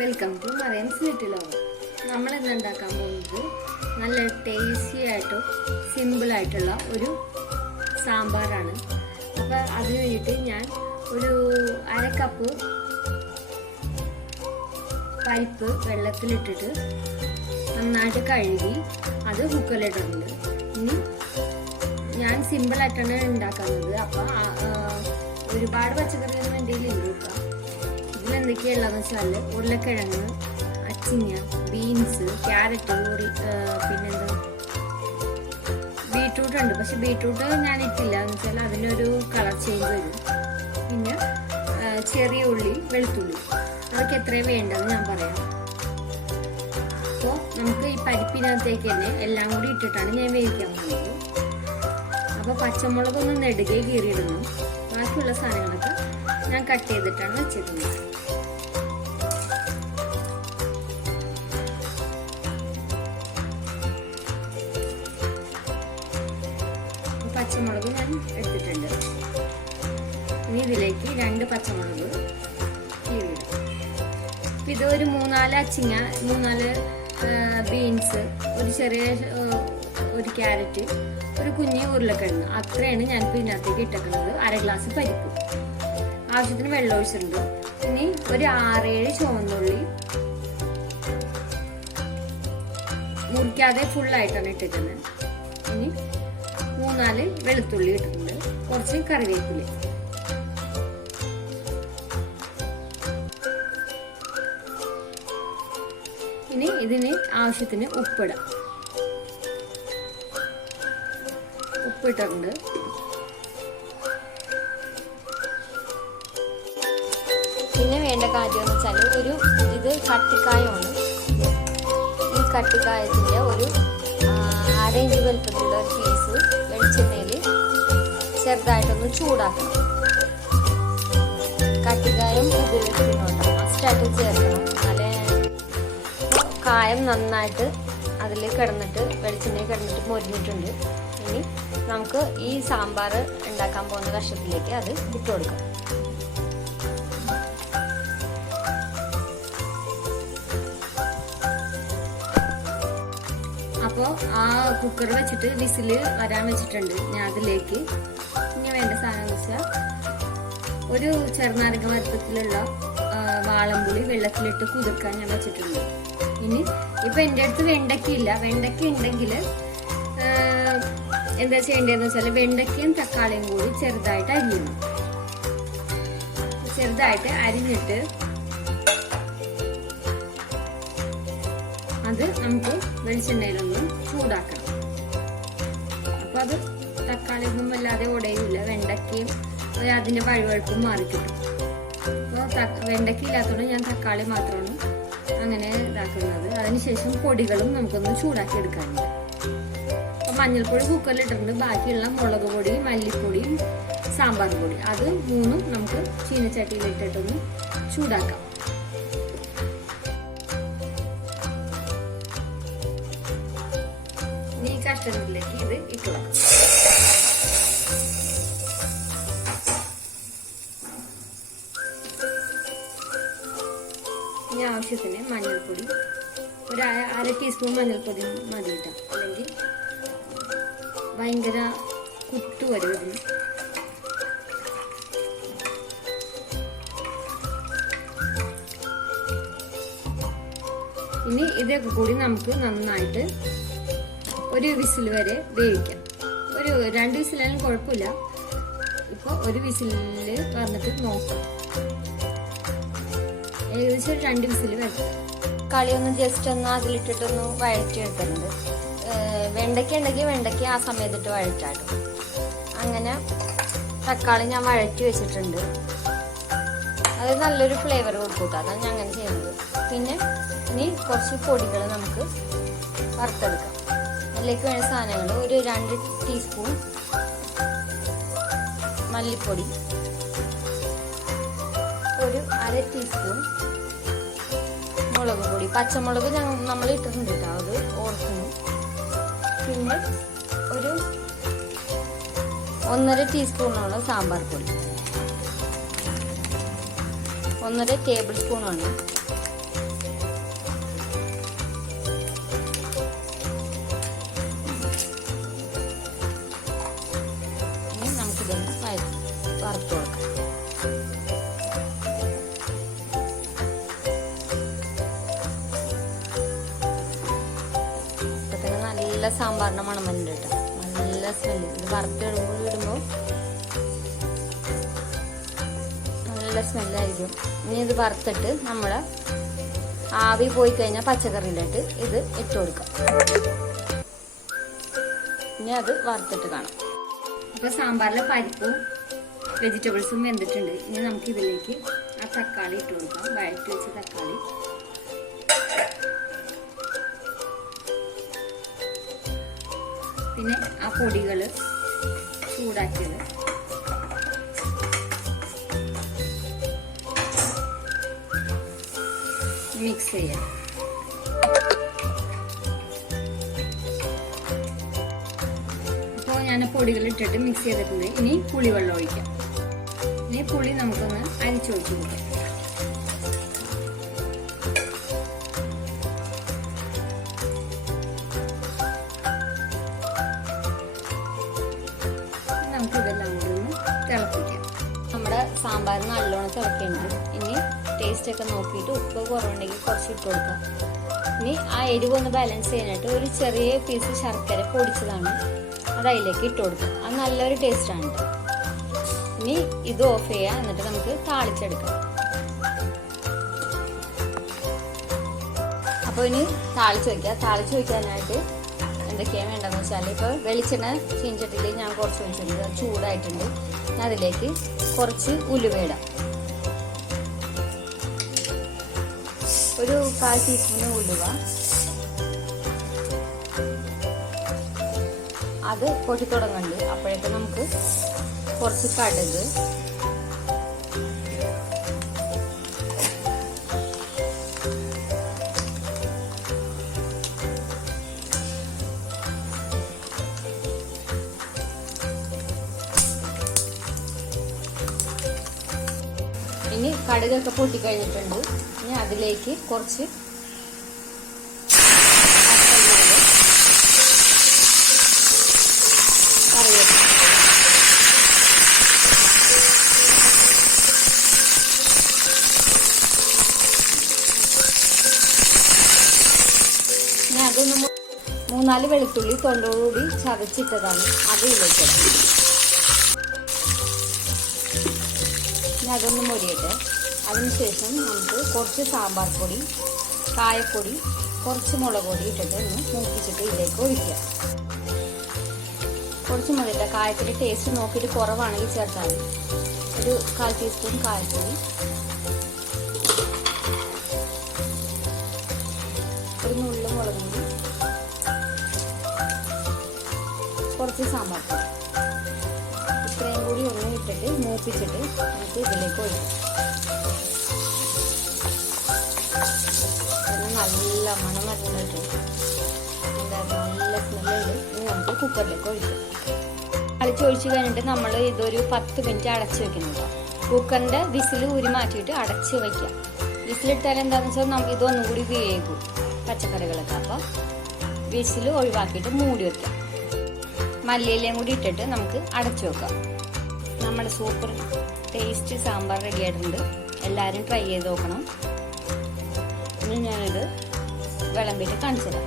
Welcome to Mariyam's little ലോകം. നമ്മളിന്ന് ഉണ്ടാക്കാൻ പോകുന്നത് നല്ല ടേസ്റ്റി ആയിട്ടും സിമ്പിളായിട്ടുള്ള ഒരു സാമ്പാറാണ്. അപ്പോൾ അതിന് വേണ്ടിയിട്ട് ഞാൻ ഒരു അര കപ്പ് പരിപ്പ് വെള്ളത്തിലിട്ടിട്ട് നന്നായിട്ട് കഴുകി അത് കുക്കറിലിട്ടിട്ടുണ്ട്. ഇനി ഞാൻ സിമ്പിളായിട്ടാണ് ഉണ്ടാക്കുന്നത്. അപ്പം ഒരുപാട് പച്ചക്കറിയൊന്നും എൻ്റെ കയ്യിൽ ഇല്ല. ഇതിലെന്തൊക്കെയുള്ളതെന്ന് വെച്ചാൽ ഉരുളക്കിഴങ്ങ്, അച്ചിങ്ങ, ബീൻസ്, ക്യാരറ്റ്, പിന്നെന്താ ബീട്രൂട്ട് ഉണ്ട്. പക്ഷെ ബീട്രൂട്ട് ഞാൻ ഇട്ടില്ല എന്ന് വെച്ചാൽ അതിനൊരു കളർ ചേഞ്ച് വരും. പിന്നെ ചെറിയ ഉള്ളി, വെളുത്തുള്ളി, അതൊക്കെ എത്രയും വേണ്ടതെന്ന് ഞാൻ പറയാം. അപ്പോൾ നമുക്ക് ഈ പരിപ്പിനകത്തേക്ക് തന്നെ എല്ലാം കൂടി ഇട്ടിട്ടാണ് ഞാൻ വേവിക്കാൻ പോകുന്നത്. അപ്പോൾ പച്ചമുളകൊന്ന് നെടുകെ കീറിയിടണം. ബാക്കിയുള്ള സാധനങ്ങളൊക്കെ ഞാൻ കട്ട് ചെയ്തിട്ടാണ് വെച്ചിരുന്നത്. പച്ചമുളക് ഞാൻ എടുത്തിട്ടുണ്ട്. ഇനി ഇതിലേക്ക് 2 പച്ചമുളക് കീറിയിടാം. ഇത് ഒരു 3-4 അച്ചിങ്ങ, 3-4 ബീൻസ്, ഒരു ചെറിയ ഒരു ക്യാരറ്റ്, ഒരു കുഞ്ഞ് ഉരുളക്കിഴങ്ങ്, അത്രയാണ് ഞാനിപ്പോൾ ഇതിനകത്തേക്ക് ഇട്ടേക്കുന്നത്. 1/2 ഗ്ലാസ് പരിപ്പ്, ആവശ്യത്തിന് വെള്ളം ഒഴിച്ചിട്ടുണ്ട്. ഇനി ഒരു 6-7 ചുവന്നുള്ളി മുറിക്കാതെ ഫുള്ളായിട്ടാണ് ഇട്ടിരിക്കുന്നത്. ഇനി 3-4 വെളുത്തുള്ളി ഇട്ടിട്ടുണ്ട്, കുറച്ച് കറിവേപ്പില. ഇനി ഇതിന് ആവശ്യത്തിന് ഉപ്പിടാം. ഉപ്പിട്ടിട്ടുണ്ട്. പിന്നെ വേണ്ട കാര്യം എന്ന് വെച്ചാൽ ഇത് കട്ടിക്കായമാണ്. ഈ കട്ടിക്കായത്തിൻ്റെ ഒരു 1/2 ഇഞ്ച് വലുപ്പത്തിലുള്ള ഒരു പീസ് വെളിച്ചെണ്ണയിൽ ചെറുതായിട്ടൊന്ന് ചൂടാക്കണം. കട്ടിക്കായം ഉപയോഗിക്കുന്നുണ്ട്, മസ്റ്റായിട്ട് ചേർക്കണം. നല്ല കായം നന്നായിട്ട് അതിൽ കിടന്നിട്ട് വെളിച്ചെണ്ണയിൽ കിടന്നിട്ട് മൊരിഞ്ഞിട്ടുണ്ട്. ഇനി നമുക്ക് ഈ സാമ്പാർ ഉണ്ടാക്കാൻ പോകുന്ന കഷ്ണത്തിലേക്ക് അത് ഇട്ട് കൊടുക്കാം. അപ്പോൾ ആ കുക്കർ വെച്ചിട്ട് വിസിൽ വരാൻ വെച്ചിട്ടുണ്ട്. ഞാൻ അതിലേക്ക് ഇനി വേണ്ട സാധനം എന്ന് വെച്ചാൽ ഒരു ചെറുനാരങ്ങ വലുപ്പത്തിലുള്ള വാളംപുളി വെള്ളത്തിലിട്ട് കുതിർക്കാൻ ഞാൻ വെച്ചിട്ടുണ്ട്. ഇനി ഇപ്പം എൻ്റെ അടുത്ത് വെണ്ടയ്ക്കയില്ല. വെണ്ടയ്ക്ക ഉണ്ടെങ്കിൽ എന്താ ചെയ്യേണ്ടതെന്ന് വെച്ചാൽ വെണ്ടയ്ക്കയും തക്കാളിയും കൂടി ചെറുതായിട്ട് അരിയണം. ചെറുതായിട്ട് അരിഞ്ഞിട്ട് അത് നമുക്ക് വെളിച്ചെണ്ണയിലൊന്ന് ചൂടാക്കണം. അപ്പോൾ അത് തക്കാളിയൊന്നും വല്ലാതെ ഉടയില്ല. വെണ്ടയ്ക്കയും അതിൻ്റെ വഴുവഴുപ്പും മാറിക്കിട്ടും. അപ്പോൾ വെണ്ടയ്ക്ക ഇല്ലാത്തതുകൊണ്ട് ഞാൻ തക്കാളി മാത്രമാണ് അങ്ങനെ ഇതാക്കുന്നത്. അതിനുശേഷം പൊടികളും നമുക്കൊന്ന് ചൂടാക്കി എടുക്കാനുണ്ട്. അപ്പോൾ മഞ്ഞൾപ്പൊടി കുക്കറിലിട്ടിട്ടുണ്ട്. ബാക്കിയുള്ള മുളക് പൊടി, മല്ലിപ്പൊടിയും സാമ്പാർ പൊടി, അത് 3ഉം നമുക്ക് ചീനച്ചട്ടിയിലിട്ടിട്ടൊന്ന് ചൂടാക്കാം. ഈ കഷ്ണത്തിലേക്ക് ഇത് ഇട്ടുകൊടുക്കാം. ഇനി ആവശ്യത്തിന് മഞ്ഞൾപ്പൊടി, ഒരു 1/2 ടീസ്പൂൺ മഞ്ഞൾപ്പൊടി മതി ഇട്ടാം, അല്ലെങ്കിൽ ഭയങ്കര കുത്തുവരും ഇതിന്. ഇനി ഇതൊക്കെ കൂടി നമുക്ക് നന്നായിട്ട് ഒരു വിസിൽ വരെ വേവിക്കാം. ഒരു 2 വിസിലായാലും കുഴപ്പമില്ല. ഇപ്പോൾ ഒരു വിസിലിൽ വന്നിട്ട് നോക്കാം. ഏകദേശം ഒരു 2 വിസിൽ വരട്ടെ. കളിയൊന്ന് ജസ്റ്റ് ഒന്ന് അതിലിട്ടിട്ടൊന്ന് വഴറ്റി എടുക്കുന്നുണ്ട്. വെണ്ടയ്ക്ക ഉണ്ടെങ്കിൽ വെണ്ടയ്ക്ക ആ സമയത്തിട്ട് വഴറ്റാട്ടോ. അങ്ങനെ തക്കാളി ഞാൻ വഴറ്റി വെച്ചിട്ടുണ്ട്. അത് നല്ലൊരു ഫ്ലേവർ കൊടുക്കൂട്ടോ, അതാണ് ഞാൻ അങ്ങനെ ചെയ്യുന്നത്. പിന്നെ ഇനി കുറച്ച് പൊടികൾ നമുക്ക് വറുത്തെടുക്കാം. അതിലേക്ക് വേണ്ട സാധനങ്ങൾ ഒരു 2 ടീസ്പൂൺ മല്ലിപ്പൊടി, ഒരു 1/2 ടീസ്പൂൺ മുളക് പൊടി. പച്ചമുളക് നമ്മൾ ഇട്ടിട്ടുണ്ട് കേട്ടോ, അത് ഓർക്കുന്നു. പിന്നെ ഒരു 1.5 ടീസ്പൂണോളം സാമ്പാർ പൊടി, 1.5 ടേബിൾ സ്പൂണാണ്. വറുത്ത് കൊടുക്കാം. ഇപ്പൊ തന്നെ നല്ല സാമ്പാറിന്റെ മണം വന്നിട്ട് കേട്ടോ, നല്ല സ്മെല്ല്. ഇത് വറുത്തിടുമ്പോൾ നല്ല സ്മെല്ലായിരിക്കും. ഇനി ഇത് വറുത്തിട്ട് നമ്മള് ആവി പോയി കഴിഞ്ഞാൽ പച്ചക്കറിയിലിട്ട് ഇത് ഇട്ട് കൊടുക്കാം. ഇനി അത് വറുത്തിട്ട് കാണാം. ഇപ്പൊ സാമ്പാറിലെ പരിപ്പും വെജിറ്റബിൾസും വെന്തിട്ടുണ്ട്. ഇനി നമുക്ക് ഇതിലേക്ക് ആ തക്കാളി ഇട്ട് കൊടുക്കാം. വഴറ്റി വെച്ച തക്കാളി, പിന്നെ ആ പൊടികള് ചൂടാക്കിയത്, മിക്സ് ചെയ്യാം. അപ്പോൾ ഞാൻ പൊടികൾ ഇട്ടിട്ട് മിക്സ് ചെയ്തിട്ടുണ്ട്. ഇനി പുളിവെള്ളം ഒഴിക്കാം. ഇനി പുളി നമുക്കൊന്ന് അരിച്ചൊഴിച്ച് കൊടുക്കാം. നമുക്കിതെല്ലാം കൂടി ഒന്ന് തിളപ്പിക്കാം. നമ്മുടെ സാമ്പാർ നല്ലോണം തിളക്കുന്നുണ്ട്. ഇനി ടേസ്റ്റ് ഒക്കെ നോക്കിയിട്ട് ഉപ്പ് കുറവുണ്ടെങ്കിൽ കുറച്ച് ഇട്ട് കൊടുക്കാം. ഇനി ആ എരിവൊന്ന് ബാലൻസ് ചെയ്യാനായിട്ട് ഒരു ചെറിയ പീസ് ശർക്കര പൊടിച്ചതാണ് അത് അതിലേക്ക് ഇട്ട് കൊടുക്കാം. അത് നല്ലൊരു ടേസ്റ്റാണ്. ഇനി ഇത് ഓഫ് ചെയ്യാം. എന്നിട്ട് നമുക്ക് താളിച്ചെടുക്കാം. അപ്പോൾ ഇനി താളിച്ച് വയ്ക്കാം. താളിച്ച് വയ്ക്കാനായിട്ട് എന്തൊക്കെയാണ് വേണ്ടതെന്ന് വെച്ചാൽ, ഇപ്പോൾ വെളിച്ചെണ്ണ ചീഞ്ചട്ടിയിൽ ഞാൻ കുറച്ച് വെച്ചിട്ടുണ്ട്. അത് ചൂടായിട്ടുണ്ട്. അതിലേക്ക് കുറച്ച് ഉലുവ ഇടാം. ഒരു 1/4 ടീസ്പൂൺ ഉലുവ. അത് പൊട്ടിത്തുടങ്ങുന്നുണ്ട്. അപ്പോഴേക്കും നമുക്ക് കുറച്ച് കടുക്, ഇനി കടുകൊക്കെ പൊട്ടിക്കഴിഞ്ഞിട്ടുണ്ട്. ഇനി അതിലേക്ക് കുറച്ച് കറിവേപ്പില, ഇനി അതൊന്ന് 3-4 വെളുത്തുള്ളി തൊണ്ടോടുകൂടി ചതച്ചിട്ടതാണ്. അത് ഇതിലേക്ക് ഇടാം. ഇനി അതൊന്ന് മൊരിയട്ടെ. അതിനുശേഷം നമുക്ക് കുറച്ച് സാമ്പാർ പൊടി, കായപ്പൊടി, കുറച്ച് മുളക് പൊടി ഇട്ടിട്ട് ഒന്ന് മൂപ്പിച്ചിട്ട് ഇതിലേക്ക് ഒഴിക്കുക. കുറച്ച് മതിയില്ല. കായത്തിന് ടേസ്റ്റ് നോക്കിയിട്ട് കുറവാണെങ്കിൽ ചേർത്താൽ മതി. ഒരു 1/4 ടീസ്പൂൺ കായപ്പൊടി, ഒരു നുള്ളു മുളക് പൊടി, കുറച്ച് സാമ്പാർ പൊടി. ഇത്രയും കൂടി ഒന്ന് ഇട്ടിട്ട് മൂപ്പിച്ചിട്ട് നമുക്ക് ഇതിലേക്ക് ഒഴിക്കാം. നല്ല മണം വരുന്നുണ്ട്. നല്ല സ്മെല്ലുണ്ട്. ഇനി നമുക്ക് കുക്കറിലേക്ക് ഒഴിക്കാം. ഒഴിച്ച് കഴിഞ്ഞിട്ട് നമ്മൾ ഇതൊരു 10 മിനിറ്റ് അടച്ചു വെക്കുന്നുണ്ടോ. കുക്കറിന്റെ വിസിൽ ഊരി മാറ്റിയിട്ട് അടച്ച് വയ്ക്കാം. വിസിലിട്ടാൽ എന്താണെന്ന് വെച്ചാൽ നമുക്ക് ഇതൊന്നും കൂടി വേകും പച്ചക്കറികളൊക്കെ. അപ്പം വിസിൽ ഒഴിവാക്കിയിട്ട് മൂടി വെക്കാം. മല്ലിയിലയും കൂടി ഇട്ടിട്ട് നമുക്ക് അടച്ചു വെക്കാം. നമ്മുടെ സൂപ്പർ ടേസ്റ്റ് സാമ്പാർ റെഡി ആയിട്ടുണ്ട്. എല്ലാവരും ട്രൈ ചെയ്ത് നോക്കണം. ഇനി ഞാനിത് വിളമ്പിയിട്ട് കാണിച്ചു തരാം.